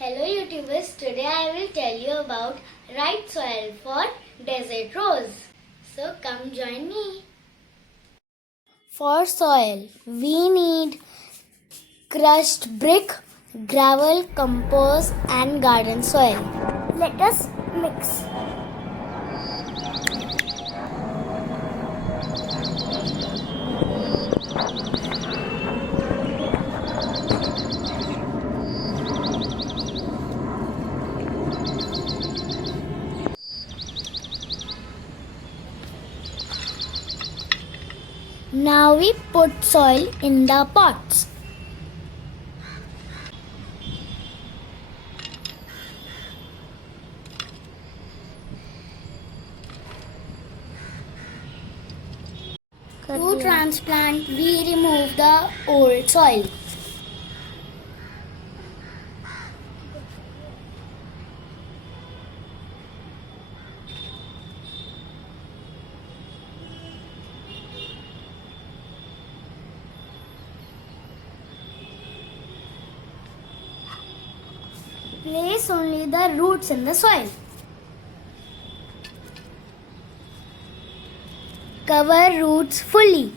Hello YouTubers, today I will tell you about right soil for desert rose. So come join me. For soil, we need crushed brick, gravel, compost and garden soil. Let us mix. Now we put soil in the pots. To transplant, we remove the old soil. Place only the roots in the soil. Cover roots fully.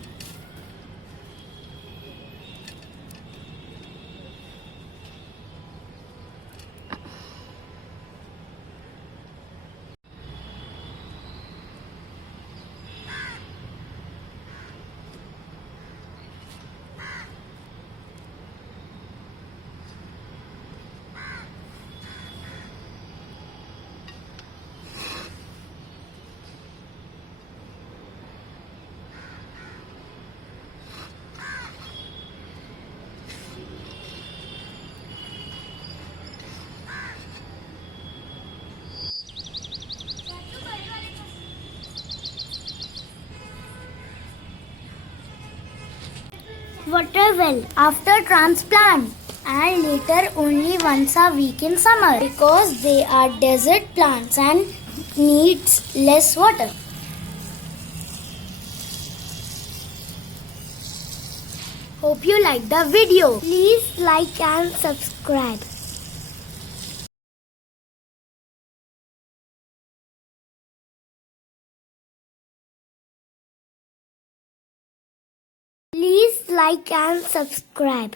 Water well after transplant and later only once a week in summer because they are desert plants and needs less water. Hope you like the video. Please like and subscribe. Please like and subscribe.